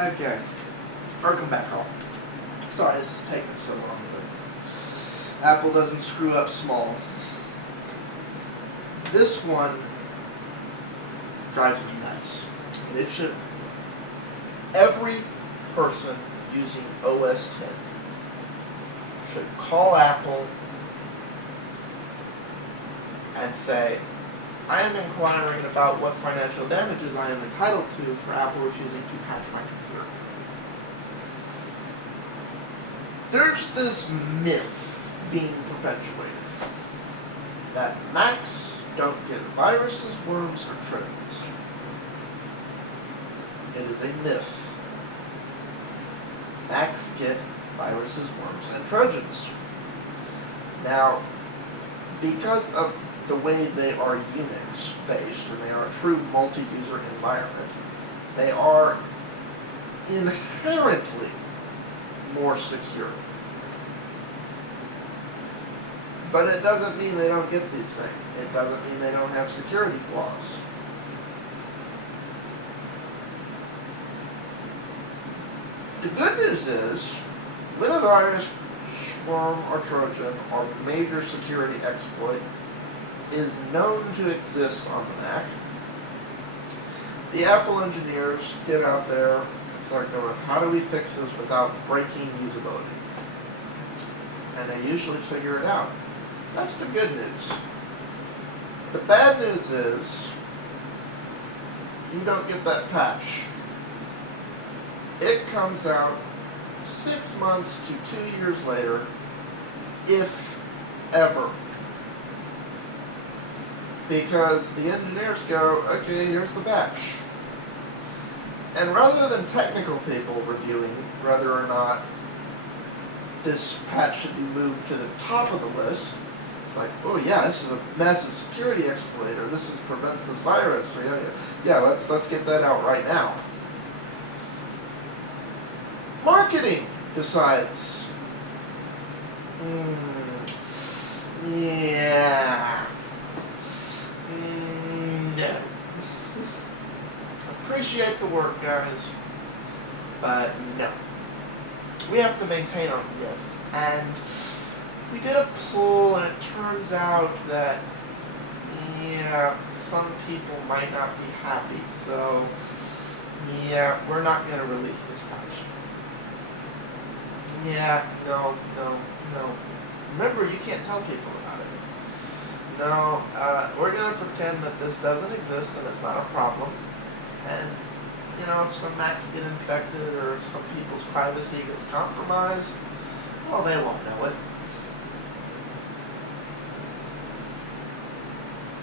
Okay. Welcome back home. Sorry this is taking so long, but Apple doesn't screw up small. This one drives me nuts. And it should. Every person using OS 10 should call Apple and say, I am inquiring about what financial damages I am entitled to for Apple refusing to patch my computer. There's this myth being perpetuated that Macs don't get viruses, worms, or trojans. It is a myth. Macs get viruses, worms, and trojans. Now, because of the way they are Unix-based, and they are a true multi-user environment, they are inherently more secure. But it doesn't mean they don't get these things. It doesn't mean they don't have security flaws. The good news is, when a virus, worm, or trojan, or major security exploit is known to exist on the Mac, the Apple engineers get out there and start going, how do we fix this without breaking usability? And they usually figure it out. That's the good news. The bad news is, you don't get that patch. It comes out 6 months to 2 years later, if ever. Because the engineers go, okay, here's the patch. And rather than technical people reviewing whether or not this patch should be moved to the top of the list, it's like, oh yeah, this is a massive security exploit, or this prevents this virus, or yeah, let's get that out right now. Marketing decides, yeah, no. Appreciate the work, guys, but no. We have to maintain our myth. And we did a poll, and it turns out that, yeah, some people might not be happy. So, yeah, we're not going to release this patch. Yeah, no. Remember, you can't tell people about it. No, we're going to pretend that this doesn't exist and it's not a problem. And, you know, if some Macs get infected or if some people's privacy gets compromised, well, they won't know it.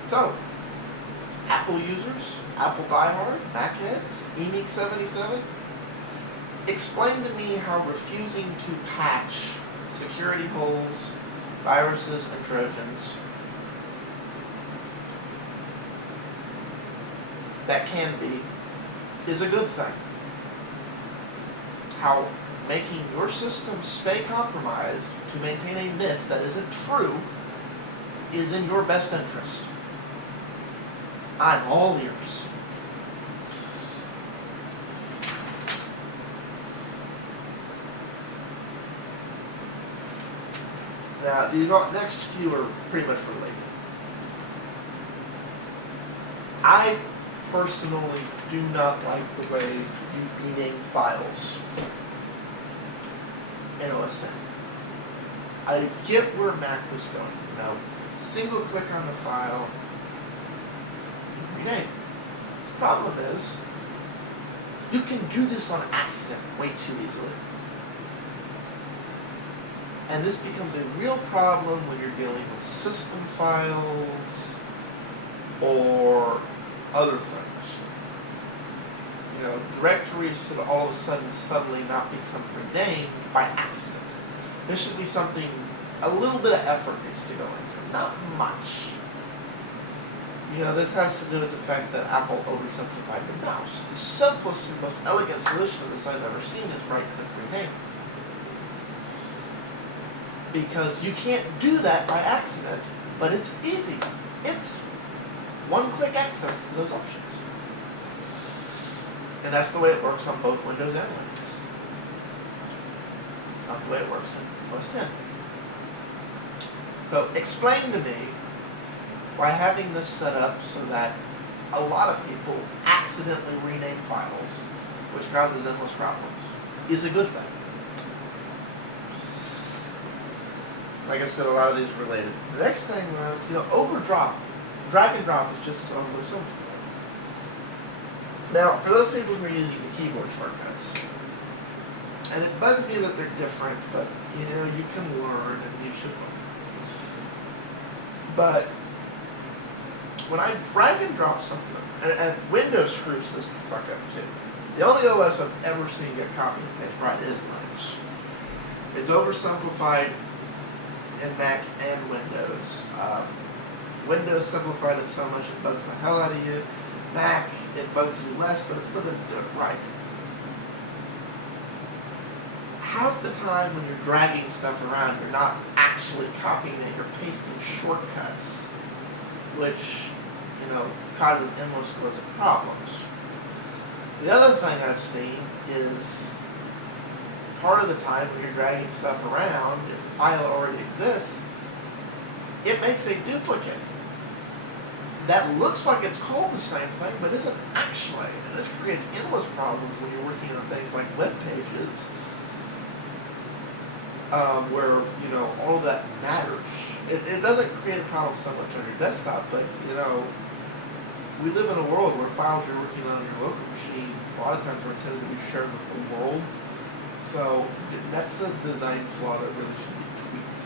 So, Apple users, Apple diehard, Mac heads, Emeek77, explain to me how refusing to patch security holes, viruses, and trojans that can be is a good thing. How making your system stay compromised to maintain a myth that isn't true is in your best interest. I'm all ears. Now, these next few are pretty much related. I personally do not like the way you rename files in OS 10. I get where Mac was going. You know, single click on the file, rename. The problem is, you can do this on accident way too easily. And this becomes a real problem when you're dealing with system files or other things. You know, directories should all of a sudden suddenly not become renamed by accident. There should be something, a little bit of effort needs to go into, not much. You know, this has to do with the fact that Apple oversimplified the mouse. The simplest and most elegant solution to this I've ever seen is right-click rename. Because you can't do that by accident, but it's easy. It's one-click access to those options. And that's the way it works on both Windows and Linux. It's not the way it works in OS X. So explain to me why having this set up so that a lot of people accidentally rename files, which causes endless problems, is a good thing. Like I said, a lot of these are related. The next thing was, overdrop. Drag and drop is just as overly simple. Now, for those people who are using the keyboard shortcuts, and it bugs me that they're different, but you can learn and you should learn. But when I drag and drop something, and Windows screws this the fuck up too. The only OS I've ever seen get copy and paste right is Linux. It's oversimplified in Mac and Windows. Windows simplified it so much it bugs the hell out of you. Mac, it bugs you less, but it still doesn't do it right. Half the time when you're dragging stuff around, you're not actually copying it, you're pasting shortcuts, which, causes endless scores of problems. The other thing I've seen is part of the time when you're dragging stuff around, if the file already exists, it makes a duplicate that looks like it's called the same thing, but isn't actually. And this creates endless problems when you're working on things like web pages, where, all that matters. It doesn't create a problem so much on your desktop, but, we live in a world where files you're working on your local machine a lot of times are intended to be shared with the world. So that's a design flaw that really should be tweaked.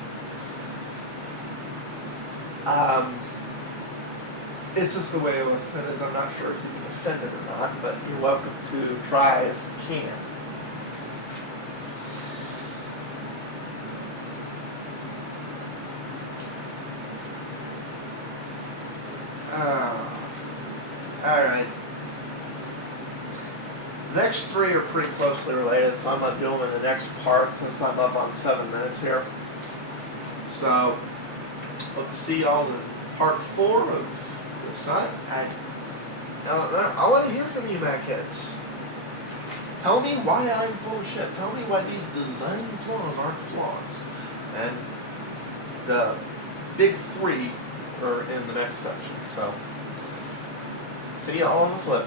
It's just the way OS X is. I'm not sure if you've been offended or not, but you're welcome to try if you can. Alright. The next three are pretty closely related, so I'm going to do them in the next part since I'm up on 7 minutes here. So, hope to see y'all in part 4 of this time. I want to hear from you, Macheads. Tell me why I'm full of shit. Tell me why these design flaws aren't flaws. And the big 3 are in the next section. So, see y'all on the flip.